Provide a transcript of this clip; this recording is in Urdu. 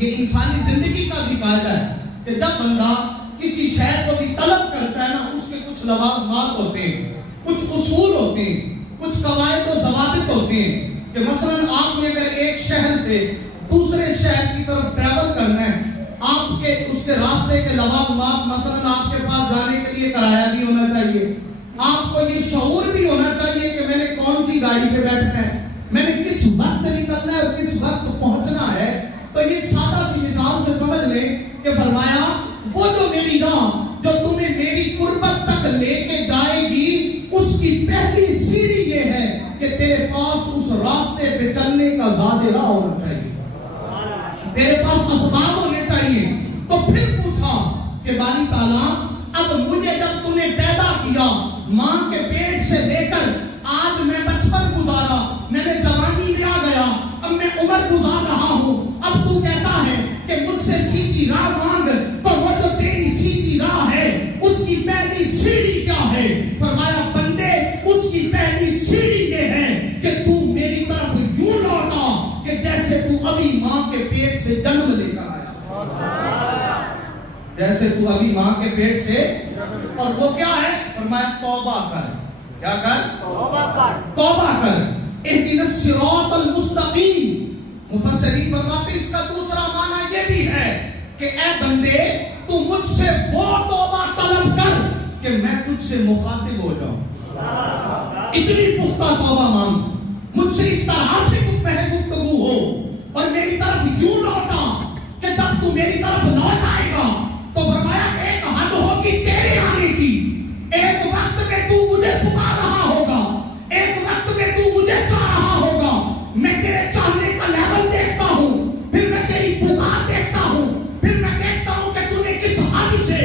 یہ انسانی زندگی کا بھی قاعدہ ہے کہ جب بندہ کسی شے کو بھی طلب کرتا ہے نا، اس کے کچھ لوازمات ہوتے ہیں، کچھ اصول ہوتے ہیں، کچھ قواعد و ضوابط ہوتے ہیں کہ مثلا آپ نے اگر ایک شہر سے دوسرے شہر کی طرف ٹریول کرنا ہے، آپ کے اس کے راستے کے لوازمات، مثلا آپ کے پاس جانے کے لیے کرایہ بھی ہونا چاہیے، آپ کو یہ شعور بھی ہونا چاہیے کہ میں نے کون سی گاڑی پہ بیٹھنا ہے، میں نے کس وقت نکلنا ہے اور کس وقت پہنچنا ہے۔ تو یہ سادہ سی مثال سے سمجھ لیں کہ فرمایا وہ جو میری راہ جو تمہیں میری قربت تک لے کے جائے گی، اس کی پہلی سیڑھی یہ ہے کہ تیرے پاس اس راستے پہ چلنے کا زیادہ راہ ہونا چاہیے، تیرے پاس اسباب ہونے چاہیے۔ تو پھر پوچھا کہ باری تعالیٰ اب مجھے جب تم نے پیدا کیا ماں کے پیٹ سے لے کر آج میں بچپن گزارا، میں نے جوانی میں آ گیا، اب میں عمر گزار رہا ہوں، اب تو کہتا ہے کہ مجھ سے سیدھی راہ مانگ، تو وہ جو تیری سیدھی راہ ہے اس کی پہلی سیڑھی کیا ہے؟ فرمایا بندے اس کی پہلی سیڑھی یہ ہے کہ تو میری طرف یوں لوٹا کہ جیسے تو ابھی ماں کے پیٹ سے جنم لے کر آیا، جیسے تو ابھی ماں کے پیٹ سے۔ اور وہ کیا ہے؟ فرمایا توبہ کر، کیا کر؟ توبہ کر، توبہ کر، اہدنا الصراط المستقیم۔ مفسرین فرماتے اس کا دوسرا معنی یہ بھی ہے کہ اے بندے تو مجھ سے وہ توبہ طلب کر کہ میں تجھ سے مخاطب ہو جاؤں، اتنی پختہ توبہ مانگ، مجھ سے اس طرح سے کچھ پہلے گفتگو ہو اور میری طرف یوں لوٹا کہ جب تو میری طرف لوٹ آئے گا تو فرمایا ایک حد ہوگی تیرے آنے کی، ایک وقت میں تو مجھے پکار رہا ہوگا، ایک وقت میں تو مجھے چاہ رہا ہوگا، میں تیرے چاہنے کا لیول دیکھتا ہوں، پھر میں تیری پکار دیکھتا ہوں، پھر میں دیکھتا ہوں کہ تو نے کس حد سے